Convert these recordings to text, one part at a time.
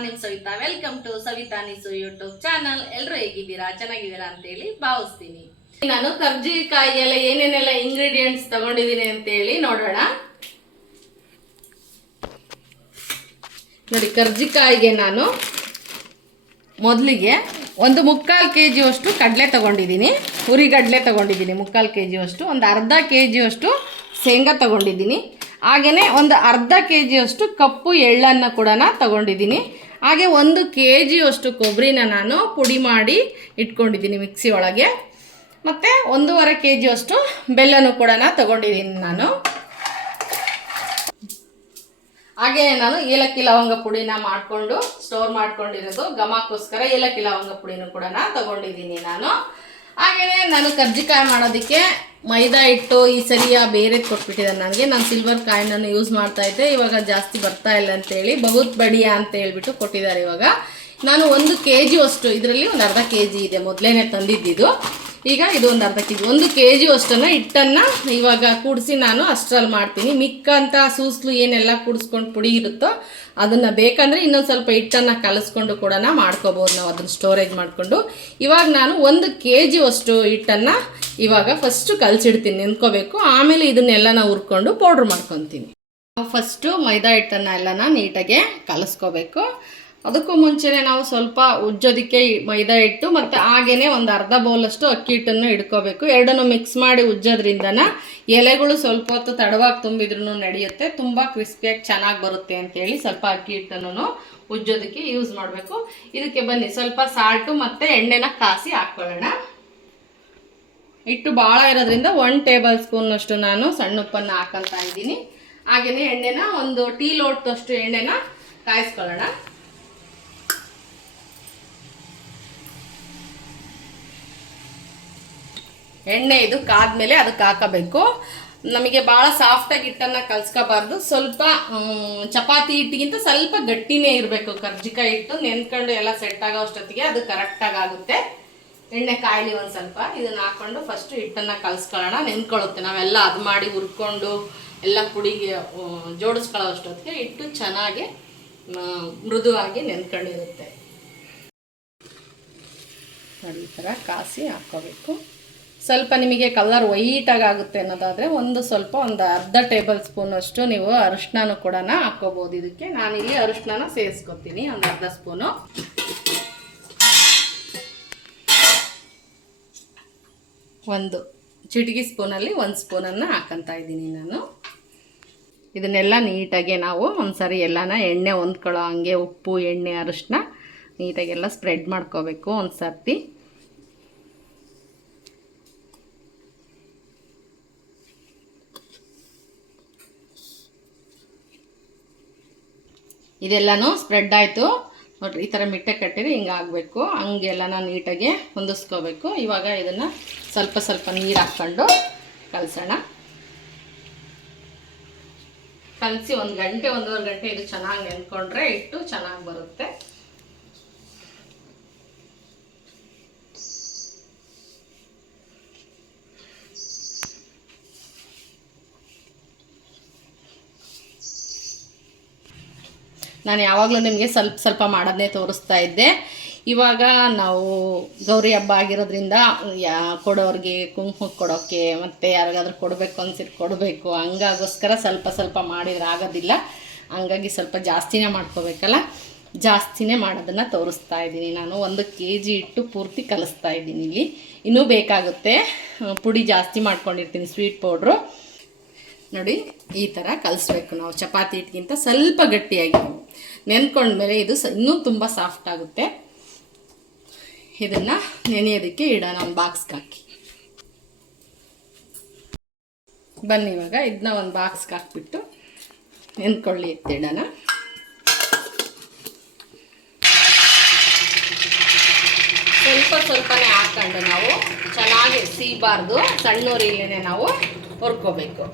ನಾನು ನಿಮ್ಮ Savita. Welcome to Savita Nisu YouTube channel. ಎಲ್ಲರೂ ಹೇಗಿದ್ದೀರಾ? ಚೆನ್ನಾಗಿದ್ದೀರಾ ಅಂತೇಳಿ ಭಾವಿಸ್ತೀನಿ. ನಾನು ಕರ್ಜಿಕಾಯಿಗೆಲ್ಲ ಏನೇನೆಲ್ಲ ಇಂಗ್ರೀಡಿಯೆಂಟ್ಸ್ ತಗೊಂಡಿದ್ದೀನಿ ಅಂತೇಳಿ ನೋಡೋಣ. ನೋಡಿ, ಕರ್ಜಿಕಾಯಿಗೆ ನಾನು ಮೊದಲಿಗೆ ಒಂದು 3/4 kg ಕಡಲೆ ತಗೊಂಡಿದ್ದೀನಿ. ಹುರಿಗಡಲೆ ತಗೊಂಡಿದ್ದೀನಿ 3/4 kg. ಒಂದು ಅರ್ಧ kg ಶೇಂಗಾ ತಗೊಂಡಿದ್ದೀನಿ. ಹಾಗೆಯೇ ಒಂದು ಅರ್ಧ kg ಕಪ್ಪು ಎಳ್ಳನ್ನು ಕೂಡ ತಗೊಂಡಿದ್ದೀನಿ. ಹಾಗೆ 1 kg ಕೊಬ್ಬರಿನ ನಾನು ಪುಡಿ ಮಾಡಿ ಇಟ್ಕೊಂಡಿದ್ದೀನಿ ಮಿಕ್ಸಿ ಒಳಗೆ. ಮತ್ತು 1.5 kg ಬೆಲ್ಲನೂ ಕೂಡ ತಗೊಂಡಿದ್ದೀನಿ ನಾನು. ಹಾಗೆ ನಾನು ಏಲಕ್ಕಿ ಲವಂಗ ಪುಡಿನ ಮಾಡಿಕೊಂಡು ಸ್ಟೋರ್ ಮಾಡ್ಕೊಂಡಿರೋದು ಘಮಕ್ಕೋಸ್ಕರ ಏಲಕ್ಕಿ ಲವಂಗ ಪುಡಿನೂ ಕೂಡ ತಗೊಂಡಿದ್ದೀನಿ ನಾನು. ಹಾಗೆಯೇ ನಾನು ಕರ್ಜಿಕಾಯಿ ಮಾಡೋದಕ್ಕೆ ಮೈದಾ ಹಿಟ್ಟು ಈ ಸರಿಯ ಬೇರೆ ಕೊಟ್ಬಿಟ್ಟಿದ್ದಾರೆ ನನಗೆ. ನಾನು ಸಿಲ್ವರ್ ಕಾಯಿನನ್ನು ಯೂಸ್ ಮಾಡ್ತಾ ಇದ್ದೆ, ಇವಾಗ ಜಾಸ್ತಿ ಬರ್ತಾ ಇಲ್ಲ ಅಂತೇಳಿ ಬಹುತ್ ಬಡಿಯಾ ಅಂತ ಹೇಳ್ಬಿಟ್ಟು ಕೊಟ್ಟಿದ್ದಾರೆ. ಇವಾಗ ನಾನು 1 kg ಇದರಲ್ಲಿ ಒಂದು ಅರ್ಧ kg ಇದೆ, ಮೊದಲೇ ತಂದಿದ್ದಿದ್ದು. ಈಗ ಇದು ಒಂದು ಅರ್ಧ kg, 1 kg ಹಿಟ್ಟನ್ನು ಇವಾಗ ಕೂಡಿಸಿ ನಾನು ಅಷ್ಟರಲ್ಲಿ ಮಾಡ್ತೀನಿ. ಮಿಕ್ಕಂಥ ಸೂಸ್ಲು ಏನೆಲ್ಲ ಕೂಡಿಸ್ಕೊಂಡು ಪುಡಿ ಇರುತ್ತೋ ಅದನ್ನು ಬೇಕಂದರೆ ಇನ್ನೊಂದು ಸ್ವಲ್ಪ ಹಿಟ್ಟನ್ನು ಕಲಿಸ್ಕೊಂಡು ಕೂಡ ಮಾಡ್ಕೋಬೋದು ನಾವು, ಅದನ್ನು ಸ್ಟೋರೇಜ್ ಮಾಡಿಕೊಂಡು. ಇವಾಗ ನಾನು 1 kg ಹಿಟ್ಟನ್ನು ಇವಾಗ ಫಸ್ಟು ಕಲಸಿಡ್ತೀನಿ, ನೆನ್ಕೋಬೇಕು. ಆಮೇಲೆ ಇದನ್ನೆಲ್ಲ ಹುರ್ಕೊಂಡು ಪೌಡ್ರ್ ಮಾಡ್ಕೊತೀನಿ. ಫಸ್ಟು ಮೈದಾ ಹಿಟ್ಟನ್ನು ಎಲ್ಲನ ನೀಟಾಗೆ ಕಲಿಸ್ಕೋಬೇಕು. ಅದಕ್ಕೂ ಮುಂಚೆನೇ ನಾವು ಸ್ವಲ್ಪ ಉಜ್ಜೋದಕ್ಕೆ ಮೈದಾ ಹಿಟ್ಟು ಮತ್ತು ಹಾಗೆಯೇ ಒಂದು ಅರ್ಧ ಬೌಲಷ್ಟು ಅಕ್ಕಿ ಹಿಟ್ಟನ್ನು ಇಡ್ಕೋಬೇಕು. ಎರಡನ್ನೂ ಮಿಕ್ಸ್ ಮಾಡಿ ಉಜ್ಜೋದ್ರಿಂದನ ಎಲೆಗಳು ಸ್ವಲ್ಪ ಹೊತ್ತು ತಡವಾಗಿ ತುಂಬಿದ್ರೂ ನಡೆಯುತ್ತೆ, ತುಂಬ ಕ್ರಿಸ್ಪಿಯಾಗಿ ಚೆನ್ನಾಗಿ ಬರುತ್ತೆ ಅಂತೇಳಿ ಸ್ವಲ್ಪ ಅಕ್ಕಿ ಹಿಟ್ಟನ್ನು ಉಜ್ಜೋದಕ್ಕೆ ಯೂಸ್ ಮಾಡಬೇಕು. ಇದಕ್ಕೆ ಬನ್ನಿ ಸ್ವಲ್ಪ ಸಾಲ್ಟು ಮತ್ತು ಎಣ್ಣೆನ ಕಾಸಿ ಹಾಕ್ಕೊಳ್ಳೋಣ. ಹಿಟ್ಟು ಭಾಳ ಇರೋದ್ರಿಂದ 1 ಟೇಬಲ್ ಸ್ಪೂನಷ್ಟು ನಾನು ಸಣ್ಣ ಉಪ್ಪನ್ನು ಹಾಕೊತಾ ಇದ್ದೀನಿ. ಹಾಗೆಯೇ ಎಣ್ಣೆನ ಒಂದು ಟೀ ಲೋಟದಷ್ಟು ಎಣ್ಣೆನ ಕಾಯಿಸ್ಕೊಳ್ಳೋಣ. ಎಣ್ಣೆ ಇದು ಕಾದ್ಮೇಲೆ ಅದಕ್ಕೆ ಹಾಕಬೇಕು. ನಮಗೆ ಭಾಳ ಸಾಫ್ಟಾಗಿ ಹಿಟ್ಟನ್ನು ಕಲ್ಸ್ಕೋಬಾರ್ದು, ಸ್ವಲ್ಪ ಚಪಾತಿ ಹಿಟ್ಟಿಗಿಂತ ಸ್ವಲ್ಪ ಗಟ್ಟಿನೇ ಇರಬೇಕು. ಕರ್ಜಿಕಾಯಿ ಹಿಟ್ಟು ನೆನ್ಕೊಂಡು ಎಲ್ಲ ಸೆಟ್ ಆಗೋ ಅಷ್ಟೊತ್ತಿಗೆ ಅದು ಕರೆಕ್ಟಾಗಿ ಆಗುತ್ತೆ. ಎಣ್ಣೆ ಕಾಯಿಲಿ ಒಂದು ಸ್ವಲ್ಪ ಇದನ್ನು ಹಾಕ್ಕೊಂಡು ಫಸ್ಟು ಹಿಟ್ಟನ್ನು ಕಲಿಸ್ಕೊಳ್ಳೋಣ. ನೆನ್ಕೊಳ್ಳುತ್ತೆ, ನಾವೆಲ್ಲ ಅದು ಮಾಡಿ ಹುರ್ಕೊಂಡು ಎಲ್ಲ ಪುಡಿಗೆ ಜೋಡಿಸ್ಕೊಳ್ಳೋ ಅಷ್ಟೊತ್ತಿಗೆ ಹಿಟ್ಟು ಚೆನ್ನಾಗಿ ಮೃದುವಾಗಿ ನೆನ್ಕೊಂಡಿರುತ್ತೆ. ನೋಡಿ, ಈ ಥರ ಕಾಸಿ ಹಾಕ್ಕೋಬೇಕು. ಸ್ವಲ್ಪ ನಿಮಗೆ ಕಲರ್ ವೈಟಾಗಿ ಆಗುತ್ತೆ ಅನ್ನೋದಾದರೆ ಒಂದು ಅರ್ಧ ಟೇಬಲ್ ಸ್ಪೂನಷ್ಟು ನೀವು ಅರಿಶಿನ ಕೂಡ ಹಾಕ್ಕೋಬೋದು. ಇದಕ್ಕೆ ನಾನಿಲ್ಲಿ ಅರಿಶಿನ ಸೇರಿಸ್ಕೊತೀನಿ, ಒಂದು ಅರ್ಧ ಸ್ಪೂನು. ಒಂದು ಚಿಟಿಕೆ ಸ್ಪೂನಲ್ಲಿ 1 ಸ್ಪೂನನ್ನು ಹಾಕೊತಾ ಇದ್ದೀನಿ ನಾನು. ಇದನ್ನೆಲ್ಲ ನೀಟಾಗಿ ನಾವು ಒಂದ್ಸರಿ ಎಲ್ಲನ ಎಣ್ಣೆ ಹೊಂದ್ಕೊಳ್ಳೋ ಹಂಗೆ ಉಪ್ಪು ಎಣ್ಣೆ ಅರಿಶಿನ ನೀಟಾಗೆಲ್ಲ ಸ್ಪ್ರೆಡ್ ಮಾಡ್ಕೋಬೇಕು ಒಂದು ಸರ್ತಿ. ಇದೆಲ್ಲನೂ ಸ್ಪ್ರೆಡ್ ಆಯಿತು ನೋಡಿರಿ. ಈ ಥರ ಮಿಟ್ಟೆ ಕಟ್ಟಿರಿ ಹಿಂಗೆ ಆಗಬೇಕು, ಹಂಗೆಲ್ಲನ ನೀಟಾಗಿ ಹೊಂದಿಸ್ಕೋಬೇಕು. ಇವಾಗ ಇದನ್ನು ಸ್ವಲ್ಪ ನೀರು ಹಾಕ್ಕೊಂಡು ಕಲಸೋಣ. ಕಲಸಿ 1 ಗಂಟೆ 1.5 ಗಂಟೆ ಇದು ಚೆನ್ನಾಗಿ ನೆನ್ಕೊಂಡ್ರೆ ಹಿಟ್ಟು ಚೆನ್ನಾಗಿ ಬರುತ್ತೆ. ನಾನು ಯಾವಾಗಲೂ ನಿಮಗೆ ಸ್ವಲ್ಪ ಮಾಡೋದನ್ನೇ ತೋರಿಸ್ತಾ ಇದ್ದೆ. ಇವಾಗ ನಾವು ಗೌರಿ ಹಬ್ಬ ಆಗಿರೋದ್ರಿಂದ ಕೊಡೋರಿಗೆ ಕುಂಕುಮ ಕೊಡೋಕ್ಕೆ ಮತ್ತು ಯಾರಿಗಾದ್ರೂ ಕೊಡಬೇಕು ಅನ್ಸಿಟ್ಟು ಕೊಡಬೇಕು, ಹಂಗಾಗೋಸ್ಕರ ಸ್ವಲ್ಪ ಮಾಡಿದ್ರೆ ಆಗೋದಿಲ್ಲ. ಹಂಗಾಗಿ ಸ್ವಲ್ಪ ಜಾಸ್ತಿನೇ ಮಾಡ್ಕೋಬೇಕಲ್ಲ, ಜಾಸ್ತಿನೇ ಮಾಡೋದನ್ನು ತೋರಿಸ್ತಾ ಇದ್ದೀನಿ ನಾನು. 1 kg ಹಿಟ್ಟು ಪೂರ್ತಿ ಕಲಿಸ್ತಾ ಇದ್ದೀನಿ. ಇಲ್ಲಿ ಇನ್ನೂ ಬೇಕಾಗುತ್ತೆ, ಪುಡಿ ಜಾಸ್ತಿ ಮಾಡ್ಕೊಂಡಿರ್ತೀನಿ, ಸ್ವೀಟ್ ಪೌಡ್ರು. ನೋಡಿ, ಈ ಥರ ಕಲಿಸ್ಬೇಕು ನಾವು. ಚಪಾತಿ ಹಿಟ್ಟಿಗಿಂತ ಸ್ವಲ್ಪ ಗಟ್ಟಿಯಾಗಿ ನೆನ್ಕೊಂಡ್ಮೇಲೆ ಇದು ಇನ್ನೂ ತುಂಬ ಸಾಫ್ಟ್ ಆಗುತ್ತೆ. ಇದನ್ನು ನೆನೆಯೋದಕ್ಕೆ ಇಡೋಣ ಒಂದು ಬಾಕ್ಸ್ಗೆ ಹಾಕಿ. ಬನ್ನಿ, ಇವಾಗ ಇದನ್ನ ಒಂದು ಬಾಕ್ಸ್ಗೆ ಹಾಕ್ಬಿಟ್ಟು ನೆನ್ಕೊಳ್ಳಿ ಎತ್ತಿಡೋಣ. ಸ್ವಲ್ಪನೇ ಹಾಕ್ಕೊಂಡು ನಾವು ಚೆನ್ನಾಗಿ ಸೀಬಾರ್ದು, ಸಣ್ಣ ಉರಿಯಲ್ಲೇ ನಾವು ಹುರ್ಕೋಬೇಕು.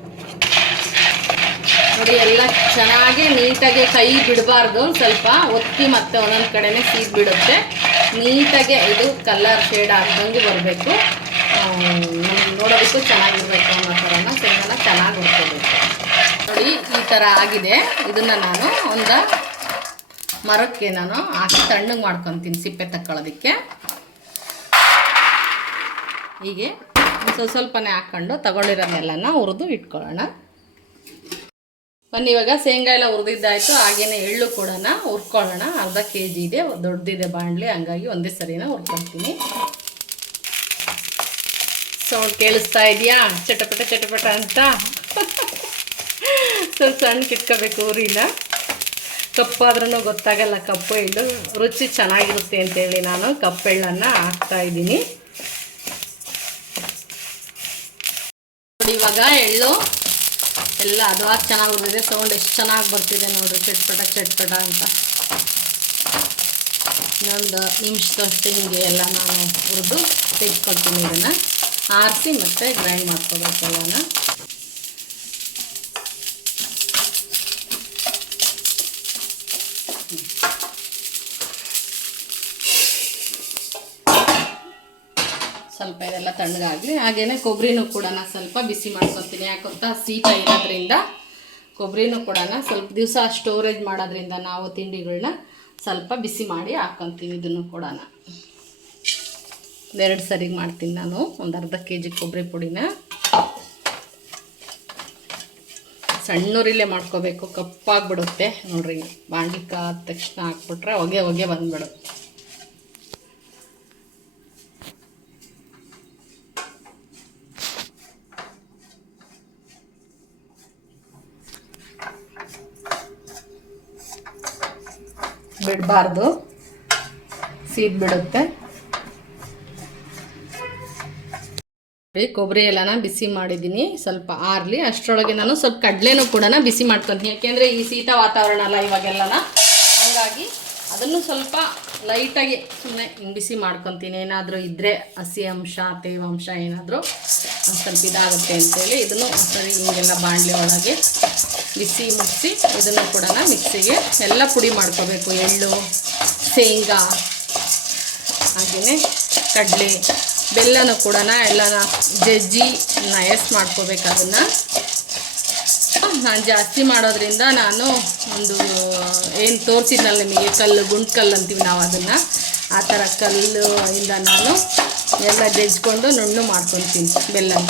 ನೋಡಿ, ಎಲ್ಲ ಚೆನ್ನಾಗಿ ನೀಟಾಗಿ ಕೈ ಬಿಡಬಾರ್ದು, ಸ್ವಲ್ಪ ಒತ್ತಿ ಮತ್ತೆ ಒಂದೊಂದು ಕಡೆನೇ ಸೀದ್ ಬಿಡುತ್ತೆ. ನೀಟಾಗಿ ಇದು ಕಲರ್ ಶೇಡ್ ಹಾಕ್ದಂಗೆ ಬರಬೇಕು, ನೋಡೋದಕ್ಕೂ ಚೆನ್ನಾಗಿರ್ಬೇಕು ಅನ್ನೋ ಥರನ ಶೇಂಗಾನ ಚೆನ್ನಾಗಿ ಹುರ್ಕೋಬೇಕು. ನೋಡಿ, ಈ ಥರ ಆಗಿದೆ. ಇದನ್ನು ನಾನು ಒಂದು ಮರಕ್ಕೆ ನಾನು ಹಾಕಿ ತಣ್ಣಗೆ ಮಾಡ್ಕೊತೀನಿ ಸಿಪ್ಪೆ ತಕ್ಕೊಳ್ಳೋದಕ್ಕೆ. ಹೀಗೆ ಸ್ವಲ್ಪನೇ ಹಾಕ್ಕೊಂಡು ತಗೊಂಡಿರೋದೆಲ್ಲನ ಹುರಿದು ಇಟ್ಕೊಳ್ಳೋಣ. ಬನ್ನಿ ಇವಾಗ ಶೇಂಗಾ ಎಲ್ಲ ಹುರಿದಿದ್ದಾಯಿತು. ಹಾಗೇನೆ ಎಳ್ಳು ಕೂಡ ಹುರ್ಕೊಳ್ಳೋಣ. ಅರ್ಧ kg ಇದೆ, ದೊಡ್ಡದಿದೆ ಬಾಣಲಿ, ಹಂಗಾಗಿ ಒಂದೇ ಸರಿನ ಹುರ್ಕೊಳ್ತೀನಿ. ಸೌಂಡ್ ಕೇಳಿಸ್ತಾ ಇದೆಯಾ? ಚಟಪಟ ಚಟಪಟ ಅಂತ. ಸ್ವಲ್ಪ ಸಣ್ಣ ಕಿಟ್ಕೋಬೇಕು ಊರಿನ. ಕಪ್ಪಾದ್ರೂ ಗೊತ್ತಾಗಲ್ಲ ಕಪ್ಪು ಎಳ್ಳು, ರುಚಿ ಚೆನ್ನಾಗಿರುತ್ತೆ ಅಂತೇಳಿ ನಾನು ಕಪ್ಪು ಎಳ್ಳನ್ನು ಹಾಕ್ತಾಯಿದ್ದೀನಿ. ಇವಾಗ ಎಳ್ಳು ಎಲ್ಲ ಹದವಾಗಿ ಚೆನ್ನಾಗಿ ಹುರಿದಿದೆ. ಸೌಂಡ್ ಎಷ್ಟು ಚೆನ್ನಾಗಿ ಬರ್ತಿದೆ ನೋಡಿರಿ, ಚಟ್ಪಟ ಚಟ್ಪಟ ಅಂತ. ಇನ್ನೊಂದು ನಿಮಿಷದಷ್ಟು ಹಿಂಗೆ ಎಲ್ಲ ನಾನು ಹುರಿದು ತೆಗೆದುಕೊಳ್ತೀನಿ. ಇದನ್ನು ಆರಿಸಿ ಮತ್ತೆ ಗ್ರೈಂಡ್ ಮಾಡ್ಕೋಬೇಕು ಎಲ್ಲನ. ಸ್ವಲ್ಪ ಇದೆಲ್ಲ ತಣ್ಣಗಾಗಲಿ. ಹಾಗೆಯೇ ಕೊಬ್ಬರಿನೂ ಕೂಡ ನಾನು ಸ್ವಲ್ಪ ಬಿಸಿ ಮಾಡ್ಕೊತೀನಿ. ಯಾಕೊತ್ತಾ ಶೀತ ಇರೋದ್ರಿಂದ ಕೊಬ್ಬರಿನೂ ಕೂಡ ಸ್ವಲ್ಪ ದಿವಸ ಸ್ಟೋರೇಜ್ ಮಾಡೋದ್ರಿಂದ ನಾವು ತಿಂಡಿಗಳನ್ನ ಸ್ವಲ್ಪ ಬಿಸಿ ಮಾಡಿ ಹಾಕ್ಕೊತೀನಿ. ಇದನ್ನು ಕೂಡ 2 ಸರಿಗೆ ಮಾಡ್ತೀನಿ ನಾನು. ಒಂದು ಅರ್ಧ kg ಕೊಬ್ಬರಿ ಪುಡಿನ ಸಣ್ಣೂರಿಲ್ಲೇ ಮಾಡ್ಕೋಬೇಕು, ಕಪ್ಪಾಗಿಬಿಡುತ್ತೆ ನೋಡ್ರಿ. ಬಾಂಡ್ಲಿ ಕಾದ ತಕ್ಷಣ ಹಾಕ್ಬಿಟ್ರೆ ಹೊಗೆ ಹೊಗೆ ಬಂದ್ಬಿಡುತ್ತೆ. ಬಿಡಬಾರ್ದು, ಸೀದ್ ಬಿಡುತ್ತೆ. ಕೊಬ್ಬರಿ ಎಲ್ಲನ ಬಿಸಿ ಮಾಡಿದ್ದೀನಿ, ಸ್ವಲ್ಪ ಆರಲಿ. ಅಷ್ಟರೊಳಗೆ ನಾನು ಸ್ವಲ್ಪ ಕಡಲೆನೂ ಕೂಡ ಬಿಸಿ ಮಾಡ್ಕೊತೀನಿ. ಯಾಕೆಂದರೆ ಈ ಶೀತ ವಾತಾವರಣ ಅಲ್ಲ ಇವಾಗೆಲ್ಲನ, ಹಾಗಾಗಿ ಅದನ್ನು ಸ್ವಲ್ಪ ಲೈಟಾಗಿ ಸುಮ್ಮನೆ ಹಿಂಗೆ ಬಿಸಿ ಮಾಡ್ಕೊತೀನಿ. ಏನಾದರೂ ಇದ್ದರೆ ಹಸಿ ಅಂಶ ತೇವಾಂಶ ಏನಾದರೂ ಸ್ವಲ್ಪ ಇದಾಗುತ್ತೆ ಅಂತೇಳಿ ಇದನ್ನು ಸರಿ ಹಿಂಗೆಲ್ಲ ಬಾಣಲೆ ಒಳಗೆ ಬಿಸಿ ಮುಗಿಸಿ ಇದನ್ನು ಕೂಡ ಮಿಕ್ಸಿಗೆ ಎಲ್ಲ ಪುಡಿ ಮಾಡ್ಕೋಬೇಕು. ಎಳ್ಳು, ಶೇಂಗಾ, ಹಾಗೆಯೇ ಕಡಲೆ, ಬೆಲ್ಲನೂ ಕೂಡ ಎಲ್ಲನ ಜಜ್ಜಿ ನಯಸ್ ಮಾಡ್ಕೋಬೇಕು. ಅದನ್ನು ನಾನು ಜಾಸ್ತಿ ಮಾಡೋದ್ರಿಂದ ನಾನು ಒಂದು ಏನು ತೋರಿಸಿದ್ನಲ್ಲ ನಿಮಗೆ, ಗುಂಡು ಕಲ್ಲು ಅಂತೀವಿ ನಾವು ಅದನ್ನು, ಆ ಥರ ಕಲ್ಲು ಇಂದ ನಾನು ಎಲ್ಲ ಜಜ್ಜಿಕೊಂಡು ನುಣ್ಣು ಮಾಡ್ಕೊತೀನಿ ಬೆಲ್ಲನ.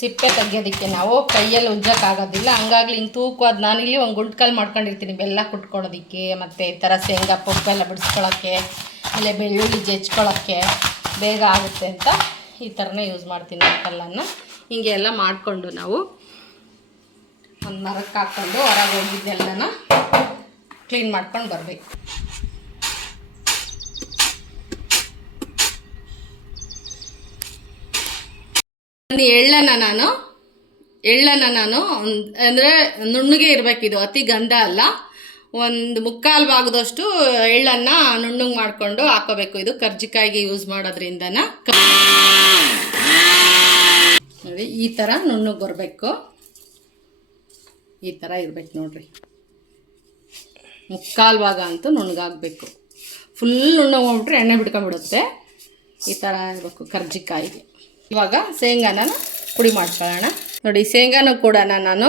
ಸಿಪ್ಪೆ ತೆಗಿಯೋದಕ್ಕೆ ನಾವು ಕೈಯಲ್ಲಿ ಉಜ್ಜೋಕ್ಕಾಗೋದಿಲ್ಲ, ಹಂಗಾಗಿ ಹಿಂಗೆ ತೂಕವಾದ ನಾನಿಲ್ಲಿ ಒಂದು ಗುಂಟ್ಕಲ್ಲು ಮಾಡ್ಕೊಂಡಿರ್ತೀನಿ ಬೆಲ್ಲ ಕುಟ್ಕೊಳ್ಳೋದಕ್ಕೆ, ಮತ್ತು ಈ ಥರ ಶೇಂಗಾ ಪಪ್ಪೆಲ್ಲ ಬಿಡಿಸ್ಕೊಳ್ಳೋಕ್ಕೆ, ಆಮೇಲೆ ಬೆಳ್ಳುಳ್ಳಿ ಜಜ್ಕೊಳ್ಳೋಕ್ಕೆ ಬೇಗ ಆಗುತ್ತೆ ಅಂತ ಈ ಥರನೇ ಯೂಸ್ ಮಾಡ್ತೀನಿ ಕಲ್ಲನ್ನು. ಹೀಗೆ ಎಲ್ಲ ಮಾಡಿಕೊಂಡು ನಾವು ಒಂದು ಮರಕ್ಕೆ ಹಾಕ್ಕೊಂಡು ಹೊರಗೆ ಹೋಗಿದ್ದೆಲ್ಲನ ಕ್ಲೀನ್ ಮಾಡ್ಕೊಂಡು ಬರಬೇಕು. ಎಳ್ಳನ್ನು ನಾನು ಅಂದರೆ ನುಣ್ಣಗೆ ಇರಬೇಕಿದು, ಅತಿ ಗಂಧ ಅಲ್ಲ. ಒಂದು 3/4 ಭಾಗದಷ್ಟು ಎಳ್ಳನ್ನು ನುಣ್ಣಗೆ ಮಾಡಿಕೊಂಡು ಹಾಕೋಬೇಕು. ಇದು ಕರ್ಜಿಕಾಯಿಗೆ ಯೂಸ್ ಮಾಡೋದ್ರಿಂದನ ನೋಡಿ ಈ ಥರ ನುಣ್ಣಗೆ ಬರಬೇಕು. ಈ ಥರ ಇರಬೇಕು ನೋಡ್ರಿ. 3/4 ಭಾಗ ಅಂತೂ ನುಣ್ಣಗಾಗಬೇಕು. ಫುಲ್ ನುಣ್ಣಗೆ ಹೋಗ್ಬಿಟ್ರೆ ಎಣ್ಣೆ ಬಿಡ್ಕೊಂಡ್ಬಿಡುತ್ತೆ. ಈ ಥರ ಇರಬೇಕು ಕರ್ಜಿಕಾಯಿಗೆ. ಇವಾಗ ಶೇಂಗಾನ ಪುಡಿ ಮಾಡ್ಕೊಳ್ಳೋಣ. ನೋಡಿ ಶೇಂಗಾನು ಕೂಡ ನಾನು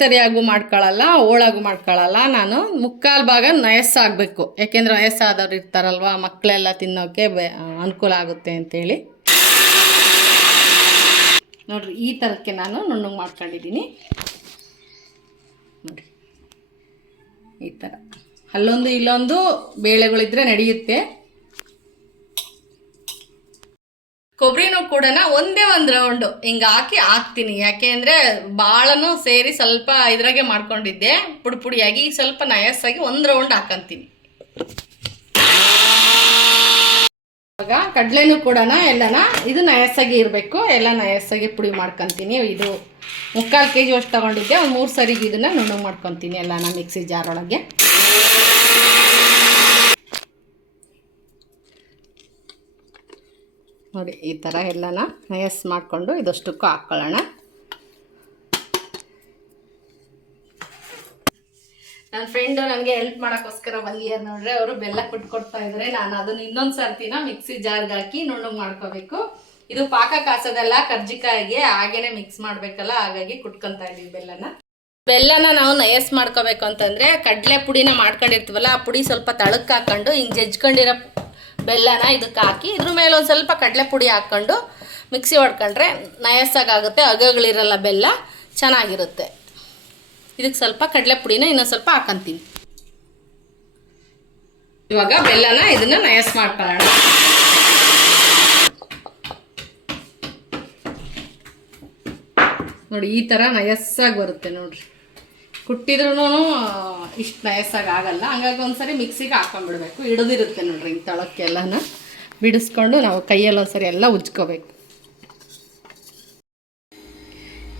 ತರಿಯಾಗೂ ಮಾಡ್ಕೊಳ್ಳಲ್ಲ, ಹೋಳಾಗೂ ಮಾಡ್ಕೊಳ್ಳಲ್ಲ. ನಾನು 3/4 ಭಾಗ ನಯಸ್ಸಾಗಬೇಕು. ಯಾಕೆಂದರೆ ವಯಸ್ಸಾದವ್ರು ಇರ್ತಾರಲ್ವ, ಮಕ್ಕಳೆಲ್ಲ ತಿನ್ನೋಕ್ಕೆ ಅನುಕೂಲ ಆಗುತ್ತೆ ಅಂಥೇಳಿ ನೋಡಿರಿ ಈ ಥರಕ್ಕೆ ನಾನು ನುಣ್ಣಗೆ ಮಾಡ್ಕೊಂಡಿದ್ದೀನಿ. ನೋಡಿ ಈ ಥರ ಅಲ್ಲೊಂದು ಇಲ್ಲೊಂದು ಬೇಳೆಗಳಿದ್ರೆ ನಡೆಯುತ್ತೆ. ಕೊಬ್ಬರಿನೂ ಕೂಡ ಒಂದೇ ಒಂದು ರೌಂಡು ಹಿಂಗೆ ಹಾಕ್ತೀನಿ. ಯಾಕೆ ಅಂದರೆ ಭಾಳನೂ ಸೇರಿ ಸ್ವಲ್ಪ ಇದ್ರಾಗೆ ಮಾಡ್ಕೊಂಡಿದ್ದೆ ಪುಡಿಯಾಗಿ. ಸ್ವಲ್ಪ ನಯಸ್ಸಾಗಿ ಒಂದು ರೌಂಡ್ ಹಾಕಂತೀನಿ. ಇವಾಗ ಕಡಲೆನೂ ಕೂಡ ಎಲ್ಲನ ಇದು ನಯಸ್ಸಾಗಿ ಇರಬೇಕು, ಎಲ್ಲ ನಯಸ್ಸಾಗಿ ಪುಡಿ ಮಾಡ್ಕೊತೀನಿ. ಇದು 3/4 kg ಅಷ್ಟು ತೊಗೊಂಡಿದ್ದೆ. ಒಂದು 3 ಸರಿಗೆ ಇದನ್ನು ನುಣ್ಣಗೆ ಮಾಡ್ಕೊತೀನಿ ಎಲ್ಲನ ಮಿಕ್ಸಿ ಜಾರೊಳಗೆ. ನೋಡಿ ಈ ಥರ ಎಲ್ಲನ ನಯಸ್ ಮಾಡಿಕೊಂಡು ಇದಷ್ಟಕ್ಕೂ ಹಾಕ್ಕೊಳ್ಳೋಣ. ನನ್ನ ಫ್ರೆಂಡು ನನಗೆ ಹೆಲ್ಪ್ ಮಾಡೋಕ್ಕೋಸ್ಕರ ಬಂದಿದ್ದಾರೆ ನೋಡ್ರಿ. ಅವರು ಬೆಲ್ಲ ಕೊಡ್ತಾ ಇದ್ದಾರೆ. ನಾನು ಅದನ್ನು ಇನ್ನೊಂದು ಸರ್ತಿನ ಮಿಕ್ಸಿ ಜಾರ್ಗೆ ಹಾಕಿ ನುಣ್ಣಗೆ ಮಾಡ್ಕೋಬೇಕು. ಇದು ಪಾಕ ಕಾಸೋದಲ್ಲ, ಕರ್ಜಿಕಾಯಿಗೆ ಹಾಗೇನೆ ಮಿಕ್ಸ್ ಮಾಡಬೇಕಲ್ಲ, ಹಾಗಾಗಿ ಕುಟ್ಕೊತಾ ಇದ್ದೀವಿ ಬೆಲ್ಲನ ನಾವು ನಯಸ್ ಮಾಡ್ಕೋಬೇಕು ಅಂತಂದರೆ ಕಡಲೆ ಪುಡಿನ ಮಾಡ್ಕೊಂಡಿರ್ತೀವಲ್ಲ, ಆ ಪುಡಿ ಸ್ವಲ್ಪ ತಳಕ್ಕೆ ಹಾಕ್ಕೊಂಡು ಹಿಂಗೆ ಜಜ್ಕೊಂಡಿರೋ ಬೆಲ್ಲನ ಇದಕ್ಕೆ ಹಾಕಿ ಇದ್ರ ಮೇಲೆ ಒಂದು ಸ್ವಲ್ಪ ಕಡಲೆ ಪುಡಿ ಹಾಕ್ಕೊಂಡು ಮಿಕ್ಸಿ ಹೊಡ್ಕೊಂಡ್ರೆ ನಯಸ್ಸಾಗುತ್ತೆ, ಅಗಗಳಿರಲ್ಲ, ಬೆಲ್ಲ ಚೆನ್ನಾಗಿರುತ್ತೆ. ಇದಕ್ಕೆ ಸ್ವಲ್ಪ ಕಡಲೆ ಪುಡಿನ ಇನ್ನೊಂದು ಸ್ವಲ್ಪ ಹಾಕೊಂತೀನಿ. ಇವಾಗ ಬೆಲ್ಲನ ಇದನ್ನು ನಯಸ್ ಮಾಡ್ಕೊಳ್ಳೋಣ. ನೋಡಿ ಈ ಥರ ನಯಸ್ಸಾಗಿ ಬರುತ್ತೆ ನೋಡ್ರಿ. ಕುಟ್ಟಿದ್ರೂ ಇಷ್ಟು ನಯಸ್ಸಾಗಿ ಆಗಲ್ಲ, ಹಂಗಾಗಿ ಒಂದ್ಸರಿ ಮಿಕ್ಸಿಗೆ ಹಾಕೊಂಡ್ಬಿಡ್ಬೇಕು. ಹಿಡಿದಿರುತ್ತೆ ನೋಡ್ರಿ ಹಿಂಗೆ ತಳಕ್ಕೆಲ್ಲನ ಬಿಡಿಸ್ಕೊಂಡು ನಾವು ಕೈಯಲ್ಲಿ ಒಂದ್ಸರಿ ಎಲ್ಲ ಉಜ್ಕೋಬೇಕು.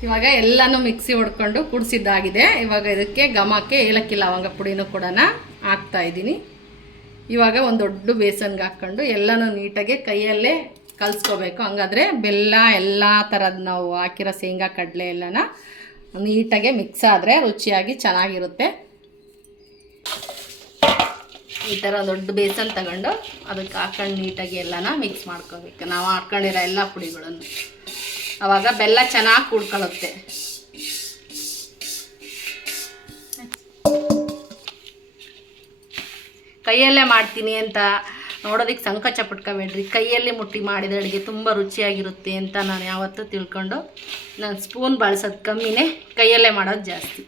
ಇವಾಗ ಎಲ್ಲನೂ ಮಿಕ್ಸಿ ಹೊಡ್ಕೊಂಡು ಕುಡಿಸಿದ್ದಾಗಿದೆ. ಇವಾಗ ಇದಕ್ಕೆ ಘಮಕ್ಕೆ ಏಲಕ್ಕಿ ಲವಂಗ ಪುಡಿನೂ ಕೂಡ ಹಾಕ್ತಾಯಿದ್ದೀನಿ. ಇವಾಗ ಒಂದು ದೊಡ್ಡ ಬೇಸನ್ಗೆ ಹಾಕ್ಕೊಂಡು ಎಲ್ಲನೂ ನೀಟಾಗಿ ಕೈಯಲ್ಲೇ ಕಲಿಸ್ಕೋಬೇಕು. ಹಂಗಾದ್ರೆ ಬೆಲ್ಲ ಎಲ್ಲ ಥರದ್ದು ನಾವು ಹಾಕಿರೋ ಶೇಂಗಾ ಕಡಲೆ ಎಲ್ಲನ ನೀಟಾಗೆ ಮಿಕ್ಸ್ ಆದರೆ ರುಚಿಯಾಗಿ ಚೆನ್ನಾಗಿರುತ್ತೆ. ಈ ಥರ ದೊಡ್ಡ ಬೇಸನ್ ತಗೊಂಡು ಅದಕ್ಕೆ ಹಾಕೊಂಡು ನೀಟಾಗಿ ಎಲ್ಲನ ಮಿಕ್ಸ್ ಮಾಡ್ಕೋಬೇಕು ನಾವು ಹಾಕ್ಕೊಂಡಿರೋ ಎಲ್ಲ ಪುಡಿಗಳನ್ನು. ಆವಾಗ ಬೆಲ್ಲ ಚೆನ್ನಾಗಿ ಕೂಡ್ಕೊಳ್ಳುತ್ತೆ. ಕೈಯಲ್ಲೇ ಮಾಡ್ತೀನಿ ಅಂತ ನೋಡೋದಕ್ಕೆ ಸಂಕೋಚ ಪಟ್ಕೋಬೇಡ್ರಿ. ಕೈಯಲ್ಲಿ ಮುಟ್ಟಿ ಮಾಡಿದ ಅಡುಗೆ ತುಂಬ ರುಚಿಯಾಗಿರುತ್ತೆ ಅಂತ ನಾನು ಯಾವತ್ತೂ ತಿಳ್ಕೊಂಡು ನಾನು ಸ್ಪೂನ್ ಬಳಸೋದು ಕಮ್ಮಿನೇ, ಕೈಯಲ್ಲೇ ಮಾಡೋದು ಜಾಸ್ತಿ.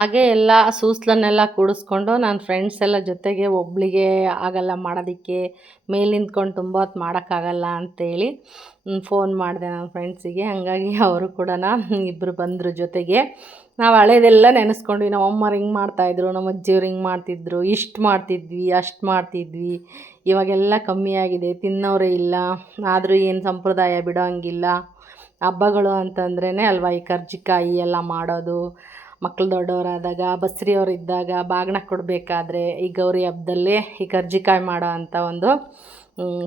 ಹಾಗೆ ಎಲ್ಲ ಸೂಸ್ಲನ್ನೆಲ್ಲ ಕೂಡಿಸ್ಕೊಂಡು ನನ್ನ ಫ್ರೆಂಡ್ಸ್ ಎಲ್ಲ ಜೊತೆಗೆ ಒಬ್ಳಿಗೆ ಆಗಲ್ಲ ಮಾಡೋದಕ್ಕೆ, ಮೇಲೆ ನಿಂತ್ಕೊಂಡು ತುಂಬ ಹೊತ್ತು ಮಾಡೋಕ್ಕಾಗಲ್ಲ ಅಂತೇಳಿ ಫೋನ್ ಮಾಡಿದೆ ನನ್ನ ಫ್ರೆಂಡ್ಸಿಗೆ. ಹಾಗಾಗಿ ಅವರು ಕೂಡ ಇಬ್ಬರು ಬಂದರು ಜೊತೆಗೆ. ನಾವು ಹಳೇದೆಲ್ಲ ನೆನೆಸ್ಕೊಂಡ್ವಿ. ನಮ್ಮ ಅಮ್ಮರು ಹಿಂಗೆ ಮಾಡ್ತಾಯಿದ್ರು, ನಮ್ಮ ಅಜ್ಜಿಯವ್ರು ಹಿಂಗೆ ಮಾಡ್ತಿದ್ರು, ಇಷ್ಟು ಮಾಡ್ತಿದ್ವಿ, ಅಷ್ಟು ಮಾಡ್ತಿದ್ವಿ. ಇವಾಗೆಲ್ಲ ಕಮ್ಮಿಯಾಗಿದೆ, ತಿನ್ನೋರೇ ಇಲ್ಲ. ಆದರೂ ಏನು ಸಂಪ್ರದಾಯ ಬಿಡೋಂಗಿಲ್ಲ. ಹಬ್ಬಗಳು ಅಂತಂದ್ರೇ ಅಲ್ವಾ ಈ ಕರ್ಜಿಕಾಯಿ ಎಲ್ಲ ಮಾಡೋದು. ಮಕ್ಕಳು ದೊಡ್ಡವರಾದಾಗ, ಬಸ್ರಿಯವರು ಇದ್ದಾಗ, ಬಾಗಿನ ಕೊಡಬೇಕಾದ್ರೆ ಈ ಗೌರಿ ಹಬ್ಬದಲ್ಲೇ ಈ ಕರ್ಜಿಕಾಯಿ ಮಾಡೋ ಅಂಥ ಒಂದು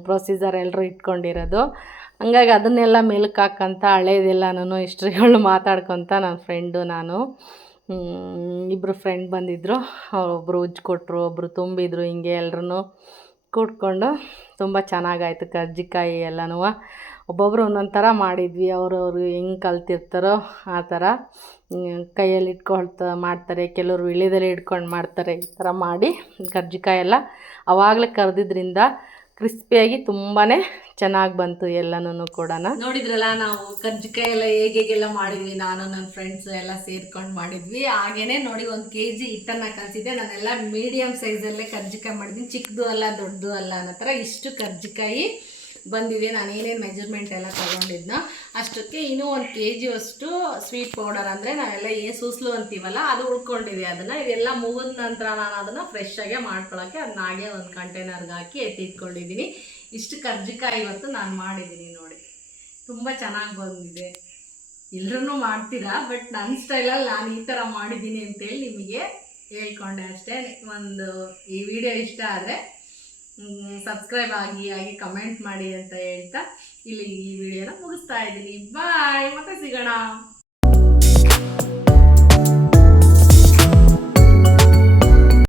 ಪ್ರೊಸೀಜರ್ ಎಲ್ಲರೂ ಇಟ್ಕೊಂಡಿರೋದು. ಹಂಗಾಗಿ ಅದನ್ನೆಲ್ಲ ಮೆಲುಕು ಹಾಕಂತ ಹಳೇದೆಲ್ಲನೂ ಹಿಸ್ಟ್ರಿಗಳು ಮಾತಾಡ್ಕೊತ ನನ್ನ ಫ್ರೆಂಡು ನಾನು ಇಬ್ಬರು ಫ್ರೆಂಡ್ ಬಂದಿದ್ದರು. ಒಬ್ಬರು ಉಜ್ಜಿ ಕೊಟ್ಟರು, ಒಬ್ಬರು ತುಂಬಿದ್ರು. ಹಿಂಗೆ ಎಲ್ಲರೂ ಕೂಡ್ಕೊಂಡು ತುಂಬ ಚೆನ್ನಾಗಾಯ್ತು ಕರ್ಜಿಕಾಯಿ ಎಲ್ಲನೂ. ಒಬ್ಬೊಬ್ಬರು ಒಂದೊಂದು ಥರ ಮಾಡಿದ್ವಿ. ಅವ್ರವ್ರು ಹೆಂಗೆ ಕಲ್ತಿರ್ತಾರೋ ಆ ಥರ ಕೈಯಲ್ಲಿ ಮಾಡ್ತಾರೆ, ಕೆಲವರು ವಿಳ್ಯದೆಲೆ ಹಿಡ್ಕೊಂಡು ಮಾಡ್ತಾರೆ. ಈ ಥರ ಮಾಡಿ ಕರ್ಜಿಕಾಯಿ ಎಲ್ಲ ಆವಾಗಲೇ ಕರೆದಿದ್ರಿಂದ ಕ್ರಿಸ್ಪಿಯಾಗಿ ತುಂಬಾ ಚೆನ್ನಾಗಿ ಬಂತು ಎಲ್ಲನೂ ಕೂಡ. ನೋಡಿದ್ರಲ್ಲ ನಾವು ಕರ್ಜಿಕಾಯಿ ಎಲ್ಲ ಹೇಗೆಲ್ಲ ಮಾಡಿದ್ವಿ, ನಾನು ನನ್ನ ಫ್ರೆಂಡ್ಸ್ ಎಲ್ಲ ಸೇರ್ಕೊಂಡು ಮಾಡಿದ್ವಿ. ಹಾಗೇನೆ ನೋಡಿ 1 kg ಹಿಟ್ಟನ್ನು ಕಲಿಸಿದ್ದೆ. ನಾನೆಲ್ಲ ಮೀಡಿಯಮ್ ಸೈಜಲ್ಲೇ ಕರ್ಜಿಕಾಯಿ ಮಾಡಿದ್ದೀನಿ, ಚಿಕ್ಕದು ಅಲ್ಲ ದೊಡ್ಡದು ಅಲ್ಲ ಅನ್ನೋ ಥರ ಇಷ್ಟು ಕರ್ಜಿಕಾಯಿ ಬಂದಿದೆ. ನಾನು ಏನೇನು ಮೆಜರ್ಮೆಂಟ್ ಎಲ್ಲ ತೊಗೊಂಡಿದ್ನೋ ಅಷ್ಟಕ್ಕೆ ಇನ್ನೂ 1 kg ಅಷ್ಟು ಸ್ವೀಟ್ ಪೌಡರ್ ಅಂದರೆ ನಾವೆಲ್ಲ ಏನು ಸೂಸ್ಲು ಅಂತೀವಲ್ಲ ಅದು ಉಳ್ಕೊಂಡಿದೆ. ಅದನ್ನು ಇದೆಲ್ಲ ಮುಗಿದ ನಂತರ ನಾನು ಅದನ್ನು ಫ್ರೆಶ್ಶಾಗೆ ಮಾಡ್ಕೊಳ್ಳೋಕ್ಕೆ ಅದನ್ನ ಹಾಗೆ ಒಂದು ಕಂಟೈನರ್ಗೆ ಹಾಕಿ ಎತ್ತಿಟ್ಕೊಂಡಿದ್ದೀನಿ. ಇಷ್ಟು ಕರ್ಜಿಕಾಯಿ ಇವತ್ತು ನಾನು ಮಾಡಿದ್ದೀನಿ ನೋಡಿ. ತುಂಬ ಚೆನ್ನಾಗಿ ಬಂದಿದೆ. ಎಲ್ಲರೂ ಮಾಡ್ತೀರಾ, ಬಟ್ ನನ್ನ ಸ್ಟೈಲಲ್ಲಿ ನಾನು ಈ ಥರ ಮಾಡಿದ್ದೀನಿ ಅಂತೇಳಿ ನಿಮಗೆ ಹೇಳ್ಕೊಂಡೆ ಅಷ್ಟೇ. ಈ ವಿಡಿಯೋ ಇಷ್ಟ ಆದರೆ ಸಬ್ಸ್ಕ್ರೈಬ್ ಆಗಿ ಕಮೆಂಟ್ ಮಾಡಿ ಅಂತ ಹೇಳ್ತಾ ಇಲ್ಲಿ ಈ ವಿಡಿಯೋನ ಮುಗಿಸ್ತಾ ಇದ್ದೀನಿ. ಬಾಯ್, ಮತ್ತೆ ಸಿಗೋಣ.